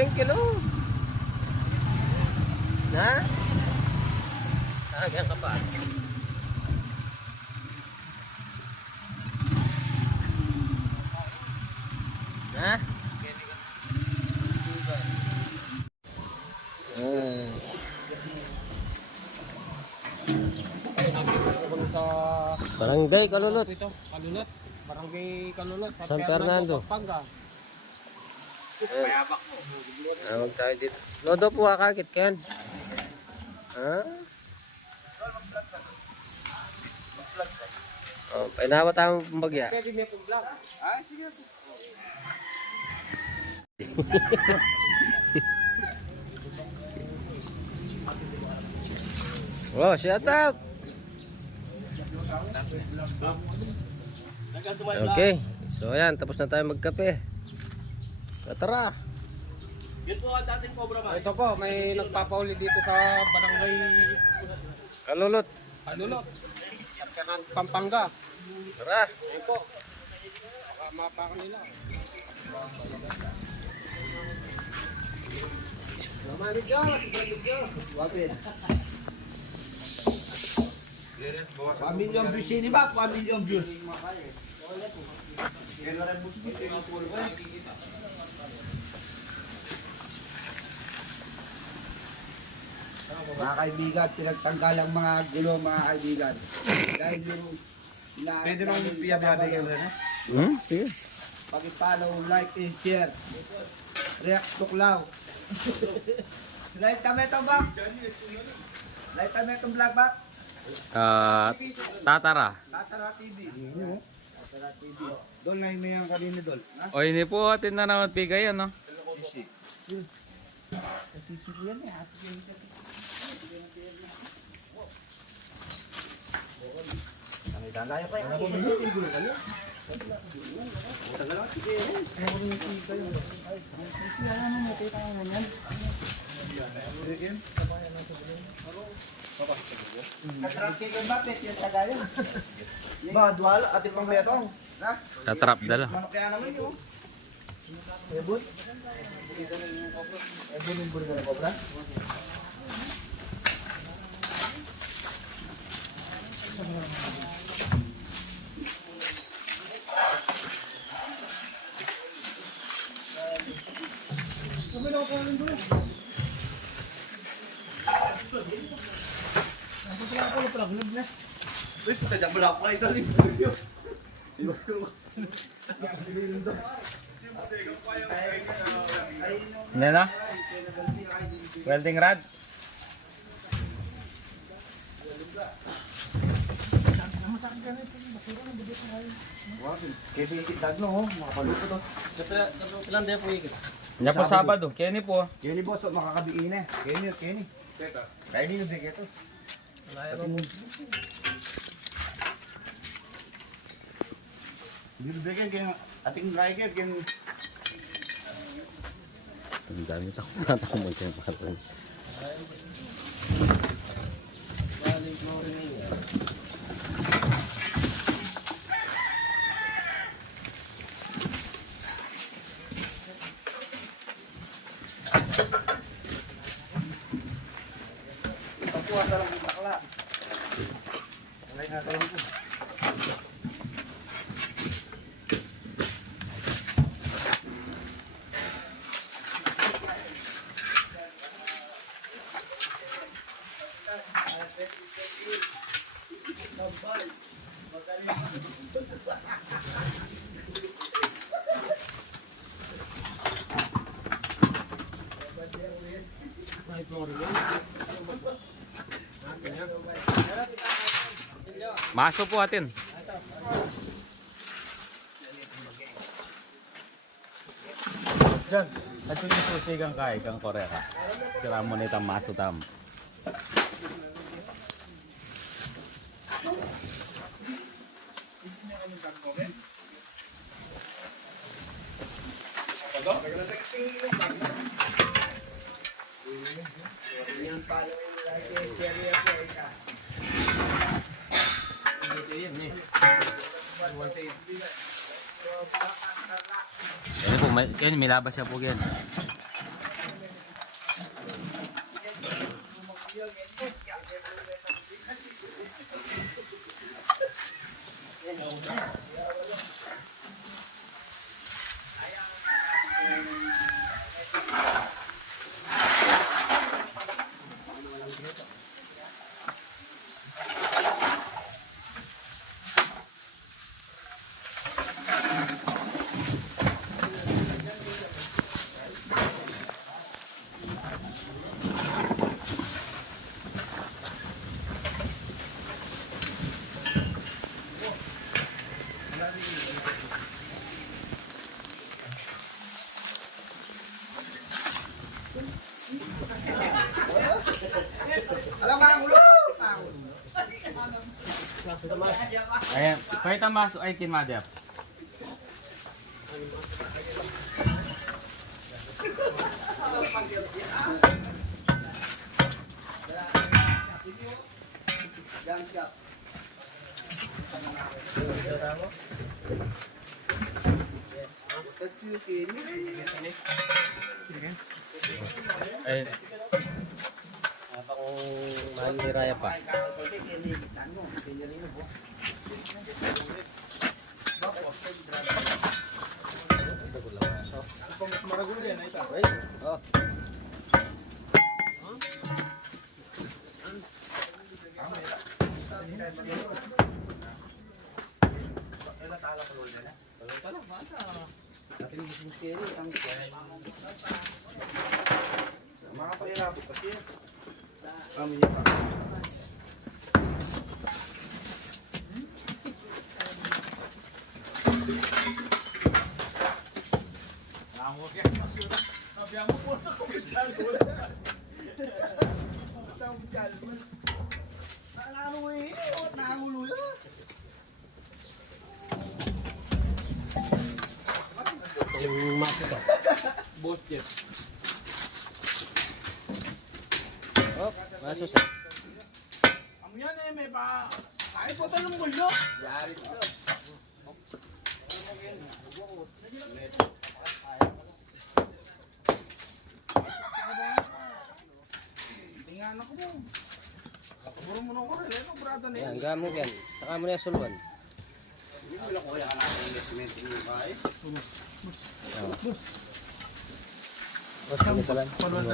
Agang kilo. Na? Agang ka pa. Na? Barangay Kalulot. Ito, Kalulot. Barangay Kalulot. San Fernando. Pampanga. Mayabak mo. Huwag tayo dito. Lodo po kakakit kan. Ha? Oh, painawa tayong bagya. Pwede niya itong vlog. Ay, sige. Oh, shut up. Okay. So ayan, tapos na tayo magkape. Tara. Yun po ang dating Cobra ba? Ito po, may nagpapauli dito sa barangay Kalulot. Kalulot. Pampanga. Tara. Ayun po. Baka mapakan nila. Pamilyong views yun ba? Pamilyong views. Mga kaibigan, pinagtanggal ang mga gulo mga kaibigan. Dahil yung pwede nang piyabada yun. Sige. Pag-follow, like, and share. React tuklaw. Like kami itong bak. Like kami itong vlog bak. Tatara. Tatara TV. Tatara TV. Dol na yung mayang kanina dol. Ha? O ini po atin na naman pigay ano. Sisi. Sisi yan eh. Kami dalayo kayo. Katrakigan bakit yung tagayan? Ba, duwala, ating pang metong. Ha? Tatrap dala. Manok kaya naman yun. Ebon? Ebon yung burger na cobra? Uy, putajak mo lang ako kayo dali. Hindi na? Welding rod? Kaya ikitag no, makapaluto to. Kailan tayo po ikit? Nya po Sabado. Kenny po. Kaya ni boss, makakabiin eh. Kaya ni. Kaya ni nung ito. Hindi bigyan kaya ating driver kaya Ang dami tako mo siya pa. pagkuha sa lang bakla. Alay na talong ko. Maso po atin. Diyan, at yung susigang kay kang Korea. Sira mo nitang maso tam. Yan po, may labas siya po yan. Alam mo ang ulo! Ayan, kahit ang maso ay kinmadap. Jump shot. Ay, Habang maniraya pa. Ay, oh. Mga pahirapot kasi. Kami niya pa. Yung maso to. Boss jet. Oh, maso sa. Ang yan eh, may pa... Kahit po tayo ng mulyo. Yari ito. Tingnan ako mo. Kapuro mo na ako rin. Ano, brada na Yan, gamit yan. Saka mo na yung sulwan. Bus, pagkatalan.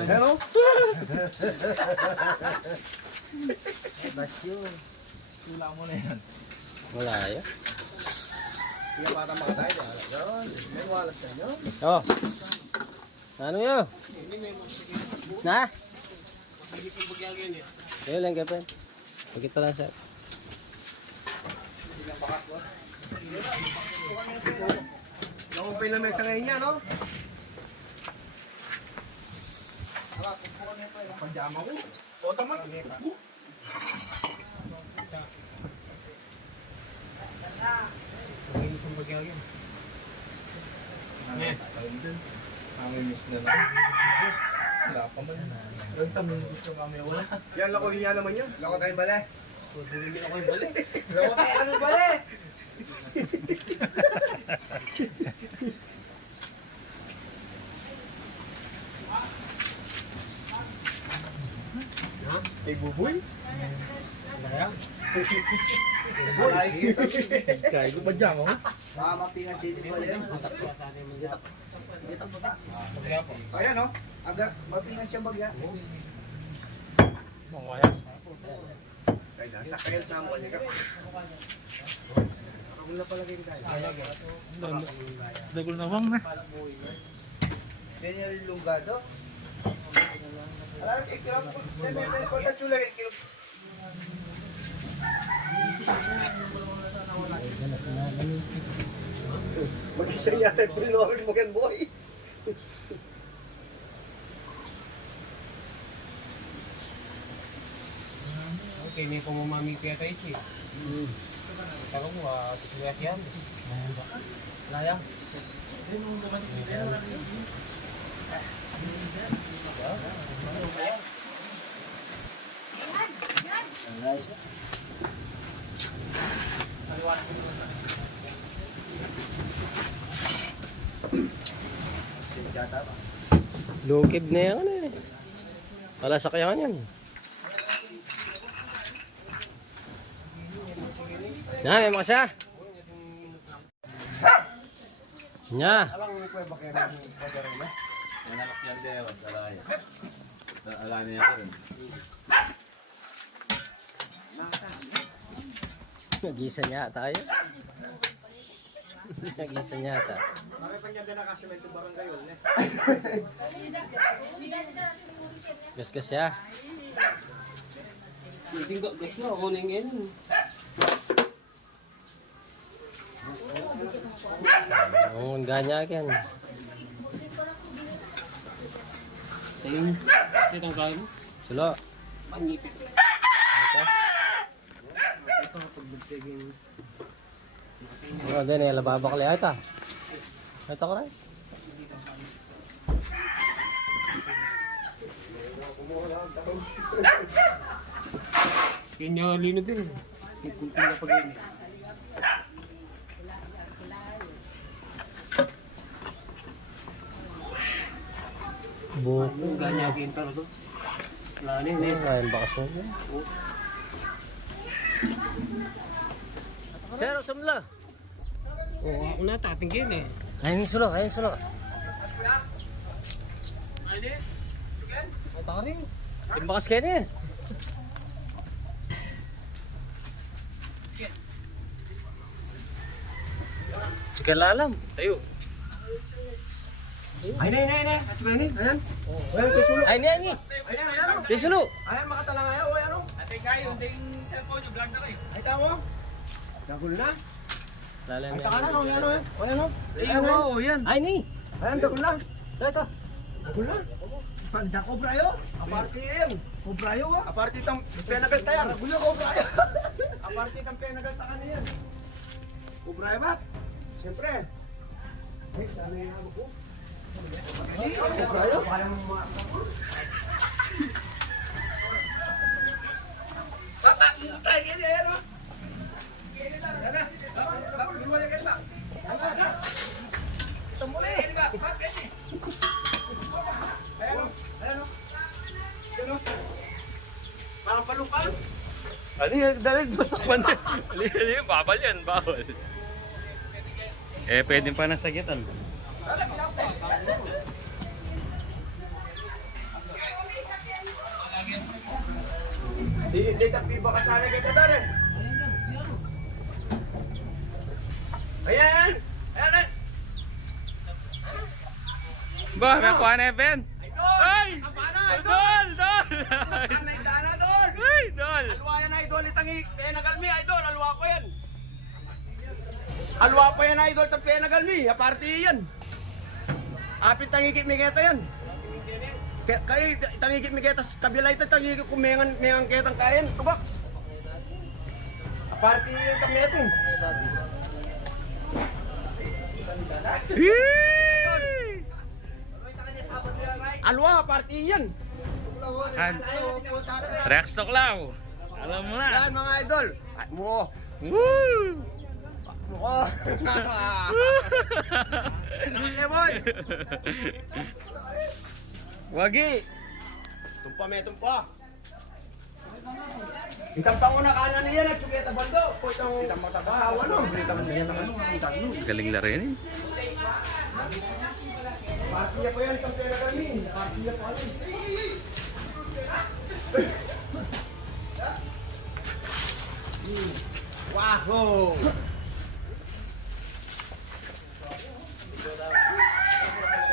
Hello? wala mo na yan. Wala ya. Hindi pa tama ka tayo. May walas na nyo. Oh. Ano yun? Na? Yun lang kapin. Pagkita lang siya. Yung pinamesa ngayon niya, no? Pajama ko. O, tama. Yan, lakohin niya naman yan. Lako tayo bale. Lako tayo ano bale. Ay, buboy. Kaya ko pajama ko. Baka mapingas sili bale. Ayan, no? Agad, mapingas siya bagya. Kaya nasa kaya sa mo niya. Ako na pala kayo tayo. Dagol na wang na. Yan yung lungado. Alam, ikirap ko. May kota chula ikirap. Mag-isa niya tayo pulawin mo kan boy. Okay, may pumamaming kaya tayo siya. Pero mo, tusulat yan. Layang. Lukib na yan eh. Wala sa kayangan yan. Na, may mga siya. Nya. Alam mo ko ba kaya mo pagare na? Manalak yan din, salaya. Alala niya ko rin. Nag-isa niya tayo. Nag-isa niya ata. Makipag niya din na kasi may barangay ulit. Gas-gas siya. Hindi ko gusto ako nang yan. Oo, ganya yan. Ito ang kaya mo. Sulo. Panipit. Ito. Ito pagbagtag yung... Oh, din eh, lababa ka lihat ah. Ito ko rin. Kanya lino din. Kunti na pag yun. Buhok. Yung ganya kayo talaga. Wala na yun eh. Ngayon bakasyon yun. Sir, samla. Oo, ako na tatingin eh. Ayun sulo, ayun sulo. Ayun eh. Ito rin. Timbakas kayo niya. Sige lalam. Tayo. Ay, nay. At saka ni, ayan. Ayan, kay Sulo. Ay, ni. Ayan, ayan. Oh. Di sulo. Ayan, makatalang ayaw. Ayan, oh. Ate kayo, yung cellphone nyo, vlog na rin. Ay, tamo. Gagulo na. Lalam Ay, taka na, oh. Ayan, oh. Ayan, oh. Ayan, Oo, yan. Ay, ni. Ayan, gagulo na. Ito. Gagulo na. Panda kobra yun. Aparte yun. Kobra yun, oh. Aparte itong penagalta yan. Gagulo, kobra yun. Aparte itong penagalta ka na yan. Kobra yun, ba? Siyempre. Ay, dami yung habo ko. Hindi, kobra yun. Parang mga... Tatay, ganyan, oh. Yan na. Duluan yan, ba? Ito muli. Ayan o. Ayan o. Ayan o. Parang palupan. Ano yan? Dahil masakpan din. Ano yan? Bawal yan, bawal. Eh, pwede pa na sagitan. Hindi ka piba ka sana kita dare. Ayan. Ayan na. Ba, may kuha na Ben. Idol. Ay! Kapana, idol. Idol! Idol! Kapana, idol. Ay, idol! Alwa yan, idol. Itangi. Penagalmi, idol. Alwa ko yan. Alwa pa yan, idol. Itang penagalmi. Aparte yan. Apit tangikip migeta yan. Kaya tangikip migeta. Kabila ito tangikip kung mengang ketang kayan. Tubak. Aparte yung tametong. Yee! Alwa, aparte yan. Rex Toklaw. Alam mo na. Yan mga idol. Ay, mo. Woo! Mo. Sige boy. Wagi. Tumpa me tumpa. Itang panguna kanan niya na chuketa bando. Po itong asawa no. Galing laro yun eh. Partiya ko yan itong pinagamin. Partiya ko yan. Wow!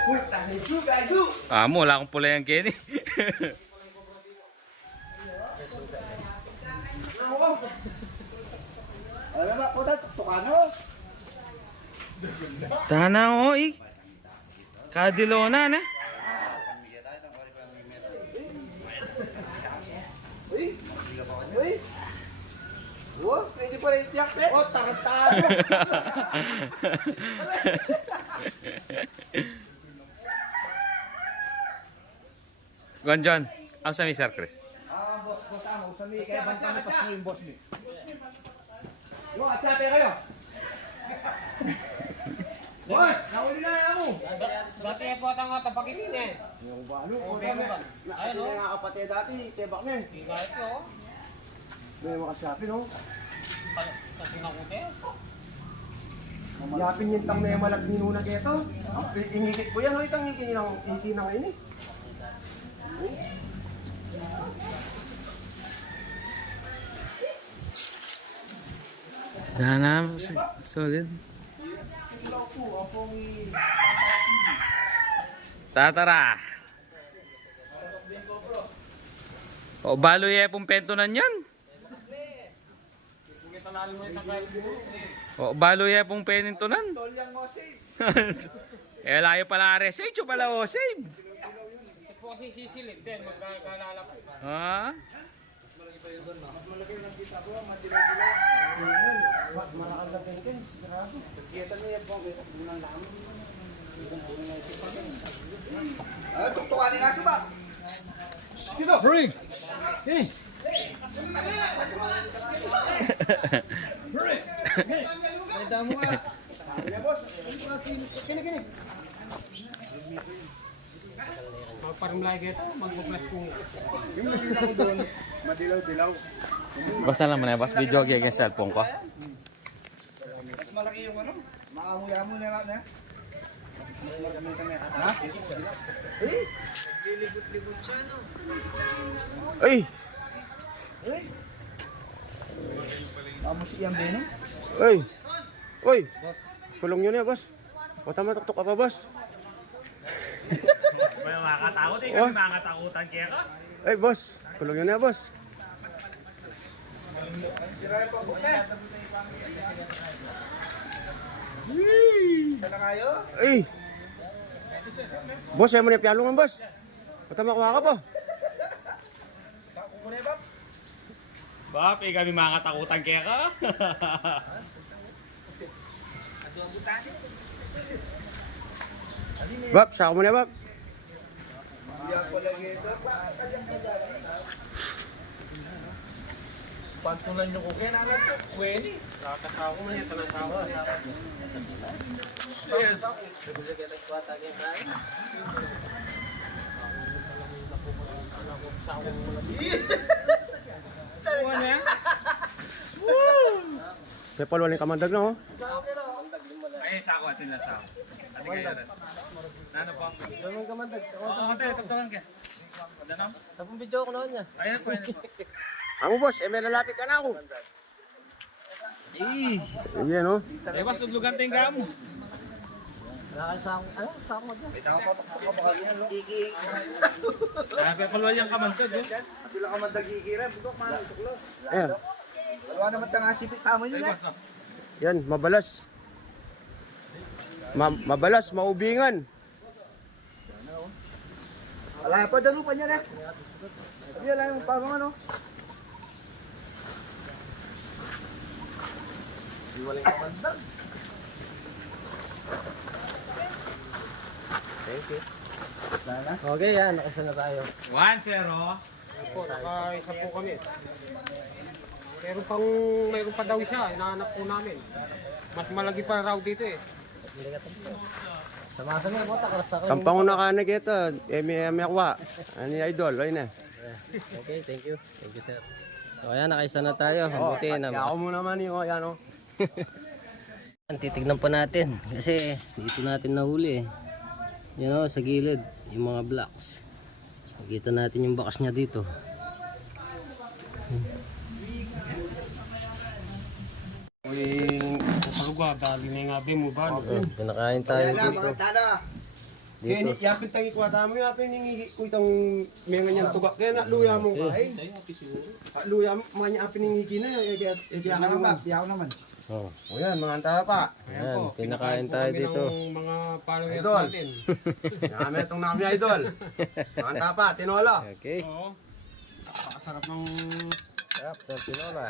Puta, hidu gadu. Mo, wala akong pula yung Kenny. Alam ba, puta, tukano? Tana o eh. Kadilona na. Uy! Uy! Oh, pwede pala itiyak eh. Oh, tarantado! Gonjon, ang sa Mr. Chris. Boss ako, sami kaya banta na pas mo yung boss ni. Yo, atsate kayo. Boss, nahuli na yan mo. Dati po ang nga tapakinin eh. Yung balo, puta me. Ayun o. Nga kapatid dati, tebak na eh. Hindi kahit ko. May makasabi no. Kasi nakutis. Yapin yung tang may malag ninuna keto. Ingikit ko yan, itang ngiti na ngayon eh. Dana, solid. Tatara. O, balo pong pentonan yan. O, balo pong pentonan. Tol yang ngosay. Eh, layo pala RSH o pala O-save. Ito po kasi sisilip din, magkakalala po. Ha? Malakal na tingin, sigurado. Kita niya po, kita bulan lang. Ah, tuktukan nga suba. Dito. Bring! Hey! May damo ka. Ya, boss. Kini. Magparimlay ka ito, magpaplas kong... Yung nakita ko doon, madilaw-dilaw. Basta lang man, basta video kaya yung cellphone ko. Mas malaki yung ano, maamuya-amu na lang na. Ha? Lilibot-libot siya, no? Ay! Ay! Amo si Ian Beno? Ay! Uy! Kulong yun ya, boss. Bata matuktok ka pa, boss. May makakatakot eh, Oh. kami makakatakutan kaya ka. Ay, boss. Kulong yun ya, boss. Sirayan pa po na. Sana kayo? Ay! Boss, ayaw mo na yung piyalungan, boss. Bata makuha ka po. Bap, eh kami makakatakutan kaya ka. Bab, saka mo na, Bab. Yan po lagi ito. Pantulan nyo ko kaya nalang ito. Pwede. Nakakasako man yan, tanasako. May palwan yung kamandag na, oh. Ay, sako atin na sako. Ate kayo na. Nano po? Yung kamandag. Oo, ate, tagtagan ka. Ano? Tapong video ko noon niya. Ayan po, ayan po. Amo, boss. Eh, may lalapit ka na ako. Ayan, oh. Eh, bas, udlugan ting gamo. Nakasako. Ano? Sako mo dyan. Kiki. Sabi ko yung kamantag, eh. Pila ka man dagigira, budok man tuklo. Ayan. Wala naman tanga sipit tamo Ay, yun na. bas, oh. Yan, mabalas. Mabalas, maubingan. Wala pa dalo pa niya na. Hindi lang yung pamang ano. Di wala yung kamandag. Thank you. Okay, yan. Nakasa na tayo. 1-0. Po, nakaisa po kami. Mayroon pa daw siya, hinahanap po namin. Mas malagi pa raw dito eh. Sama sa mga bota, karasta ka. Kampang na ka na kita. May akwa. Ano yung idol? Ayun na. Okay, thank you. Thank you, sir. So, ayan, nakaisa na tayo. Oh, Buti na. ako mo naman yung, ayan, oh. Titignan pa natin. Kasi dito natin nahuli eh. Yan o, sa gilid. Yung mga blocks. Nakita natin yung bakas niya dito. Uy, Paluga, dali na yung abi mo ba? pinakain tayo Kaya na dito. mga tana. Kaya ni yapin tangi kwata mo yapin ningi ko itong mga nyan tuga. Kaya na luya mo ka ay. Luya mga nya apin ningi kina kaya naman. Yaw naman. Oh, o yan mga antara pa. Ayan, pinakain tayo dito. Mga followers Idol. natin. Namin itong namin idol. Mga antara pa, tinola. Okay. Oo. Napakasarap ng Sarap, tinola.